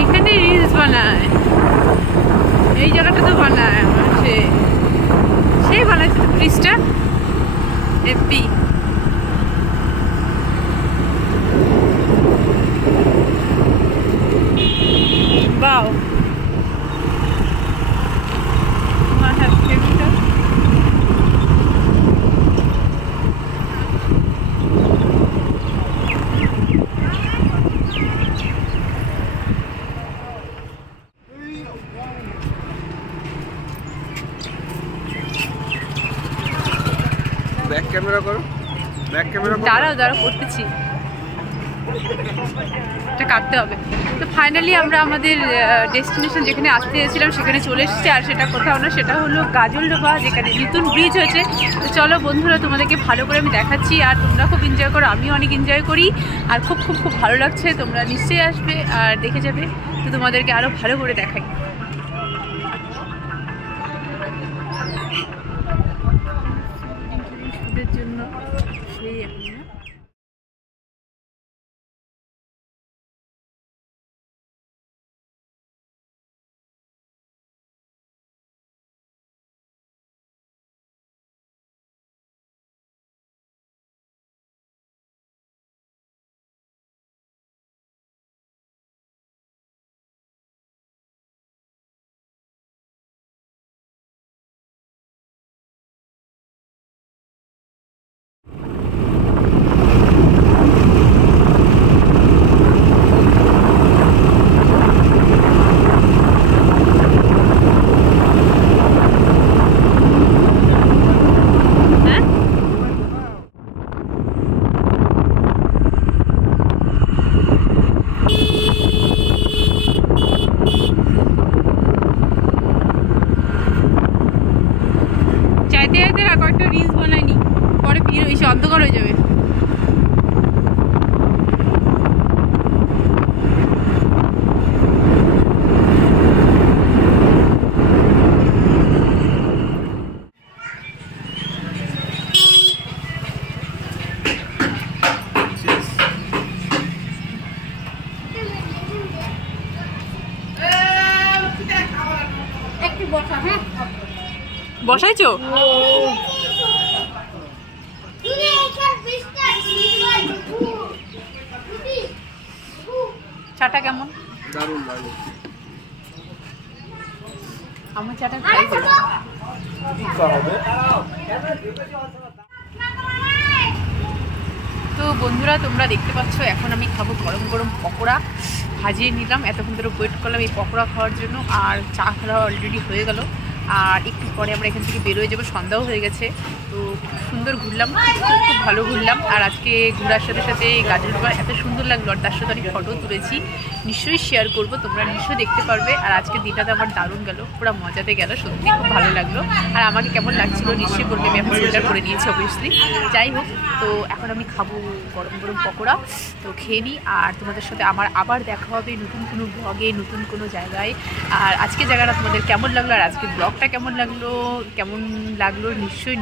এখানে রিলস বানায়, এই জায়গাটা তো বানায় সেই বানাচ্ছে তো ব্রিজটা এমপি। বাও ব্যাক ক্যামেরা করো, ব্যাক ক্যামেরা করো। দাঁড়াও করতেছি, এটা কাটতে হবে। তো ফাইনালি আমরা আমাদের ডেস্টিনেশন যেখানে আসতে চেয়েছিলাম সেখানে চলে এসেছি, আর সেটা কোথাও না, সেটা হলো গাজলডোবা, যেখানে নতুন ব্রিজ হয়েছে। তো চলো বন্ধুরা, তোমাদেরকে ভালো করে আমি দেখাচ্ছি, আর তোমরা খুব এনজয় করো, আমিও অনেক এনজয় করি, আর খুব খুব খুব ভালো লাগছে। তোমরা নিশ্চয়ই আসবে আর দেখে যাবে, তো তোমাদেরকে আরও ভালো করে দেখাই। জন্য সেই এখন অন্ধকার হয়ে যাবে। বসাইছো? চাটা কেমন? দারুণ দারুণ। আমার চাটা খাই হবে। তো বন্ধুরা, তোমরা দেখতে পাচ্ছ এখন আমি খাবো গরম গরম পকোড়া। ভাজিয়ে নিলাম, এতক্ষণ ধরে ওয়েট করলাম এই পকোড়া খাওয়ার জন্য, আর চা খাওয়া অলরেডি হয়ে গেল। আর একটু পরে আমরা এখান থেকে বেরোয় যাবো, সন্ধ্যাও হয়ে গেছে। তো খুব সুন্দর ঘুরলাম, খুব খুব ভালো ঘুরলাম। আর আজকে ঘোরার সাথে সাথে গাজলডোবা এত সুন্দর লাগলো, আর তার সাথে অনেক ফটো তুলেছি, নিশ্চয়ই শেয়ার করবো, তোমরা নিশ্চয়ই দেখতে পারবে। আর আজকের দিনটাতে আমার দারুণ গেল, পুরো মজাতে গেল, সত্যি খুব ভালো লাগলো। আর আমাকে কেমন লাগছিলো নিশ্চয়ই বলবে, আমি এখন সোয়েটার করে নিয়েছি অবভিয়াসলি। যাই হোক, তো এখন আমি খাবো গরম গরম পকোড়া, তো খেয়ে নিই। আর তোমাদের সাথে আমার আবার দেখা হবে নতুন কোনো ব্লগে, নতুন কোনো জায়গায়। আর আজকে জায়গাটা তোমাদের কেমন লাগলো, আর আজকের ব্লগটা কেমন লাগলো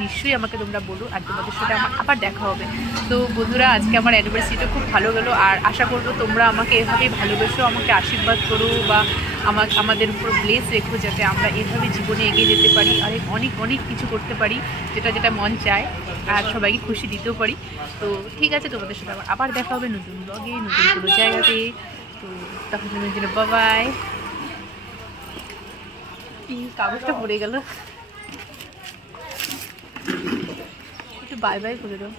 নিশ্চয়ই আমাকে তোমরা বলো। আর তোমাদের সাথে আমার আবার দেখা হবে। তো বন্ধুরা, আজকে আমার অ্যানিভার্সারিটা খুব ভালো গেলো, আর আশা করবো তোমরা আমাকে এভাবেই ভালোবেসো, আমাকে আশীর্বাদ করো, বা আমাদের উপর ব্লেস রেখো, যাতে আমরা এভাবে জীবনে এগিয়ে যেতে পারি, আর অনেক অনেক কিছু করতে পারি, যেটা মন চায়, আর সবাইকে খুশি দিতেও পারি। তো ঠিক আছে, তোমাদের সাথে আবার দেখা হবে নতুন ব্লগে, নতুন কোনো জায়গাতে। তো তখন জন্য বাবাই। এই কাগজটা পড়ে গেল, একটু বাই বাই করে দাও।